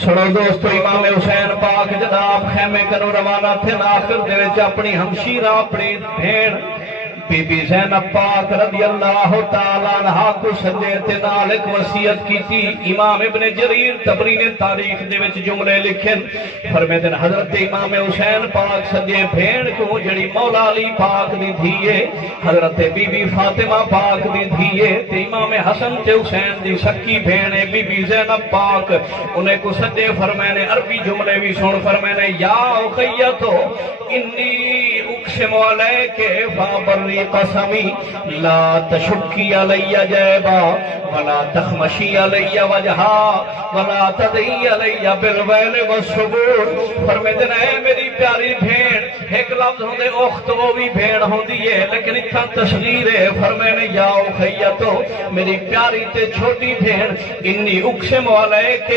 سنو دوستو، امام حسین پاک جناب خیمے کنو روانہ تھے، آخر دے وچ اپنی ہمشیرہ اپنی بھیڑ بی بی زینب پاک رضی اللہ تعالیٰ عنہ کو سجے تے نال ایک وصیت کی تھی۔ امام ابن جریر طبری نے تاریخ دے وچ جملے لکھن، فرمیندے حضرت امام حسین پاک سجے بھیڑ کو جڑی مولا علی پاک دی دھیے، حضرت بی بی فاطمہ پاک دی دھیے تے امام حسن تے حسین دی سکی بھیڑ بی بی زینب پاک انہیں کو سجے فرمینے عربی جملے بھی سن، فرمینے یا اخیتو انی اقسم علیک فابری قسمی لا تشکی علی جیبا ولا تخمشی علی وجہا ولا تدعی علی بالویل والصبور۔ فرمیدن اے میری پیاری بھیڑ، ایک لفظ ہوندے اخت وہ بھی بھیڑ ہوندی ہے لیکن اتنا تصغیر ہے۔ فرمینے یا اخیتو میری پیاری تے چھوٹی بھیڑ، انی اقسم علیک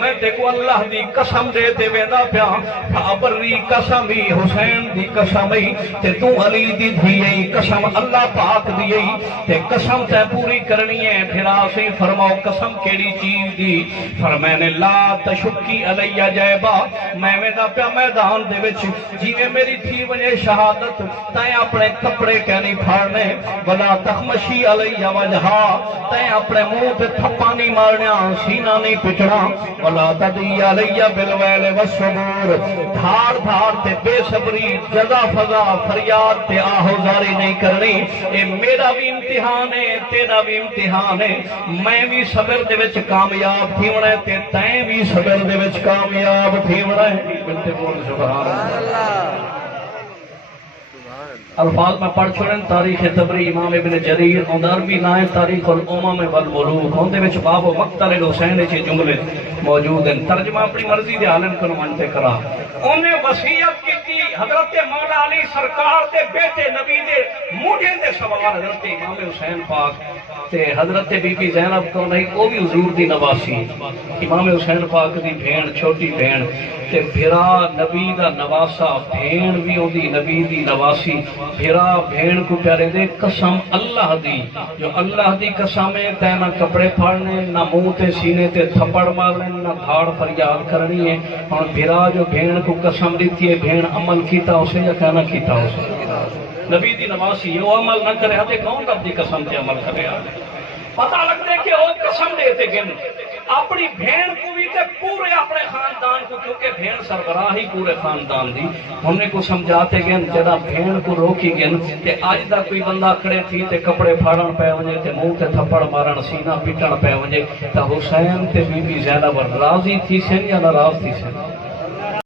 میں دیکھو اللہ دی قسم دے تے ویندہ پیا، فابری قسمی حسین دی قسمی تے تو علی دی دھیئی قسم اللہ پاک دیئی تے قسم تے پوری کرنی ہے۔ پھرا سی فرماؤ قسم کیڑی چیز دی؟ فرمینے لا تشکی علی جیبا، میں ویندہ پیا میدان دے وچ جیویں میری تھی وجہ شہادت تائیں اپنے کپڑے کہنی پھاڑنے، ولا تخمشی علی وجہا تائیں اپنے منہ تے تھپا نہیں مارنا، سینہ نہیں پچڑا، ولا تدعی علی بالویل والصبور دھار دھار تے بے صبری جزا فضا فریاد تے آہوزاری نہیں کرنی۔ اے میرا بھی امتحان ہے، تیرا بھی امتحان ہے، میں بھی صبر دے وچ کامیاب تھی ہونا تے تائیں بھی صبر دے وچ کامیاب تھی ہونا ہے۔ بلتے بول سبحان اللہ۔ الفاظ میں پڑھ چھوڑیں تاریخ طبری امام ابن جریر اندر بھی نائیں تاریخ الامم والملوک ہوندے وچ باب و مقتل الحسین چے جملے موجود ہیں، ترجمہ اپنی مرضی دے عالم کنو منتے کرا۔ انہیں وصیت کی تھی حضرت مولا علی سرکار دے بیٹے نبی دے موڈے دے سوال حضرت امام حسین پاک تے حضرت بی بی زینب کو نہیں، وہ بھی حضور دی نواسی امام حسین پاک دی بھین چھوٹی بھین تے بھیرا نبی دا نواسا بھین بھی ہوں دی نبی دی نواسی بھیرا بھین کو پیارے دے قسم اللہ دی، جو اللہ دی قسمیں تے نہ کپڑے پھاڑنے نہ منہ تے سینے تے تھپڑ مارنے نہ دھاڑ فریاد کرنی ہے۔ اور بھیرا جو بھین کو قسم دیتی ہے بھین عمل کیتا اسے یا کہنا کیتا اسے نبی دی نواسی یہ عمل نہ کرے ہتے کون رب دی قسم تے عمل کرے آگے پتہ لگتے کہ وہ قسم دیتے گن اپنی بھین کو بھی تے پورے اپنے خاندان کو، کیونکہ بھین سربراہی پورے خاندان دی ہم نے کو سمجھاتے گن جدا بھین کو روکی گن تے آج دا کوئی بندہ کھڑے تھی تے کپڑے پھاڑن پہ ونجے تے منہ تے تھپڑ مارن سینہ پیٹن پہ ونجے تے حسین تے بی بی زینب راضی تھی سن یا ناراض تھی سن؟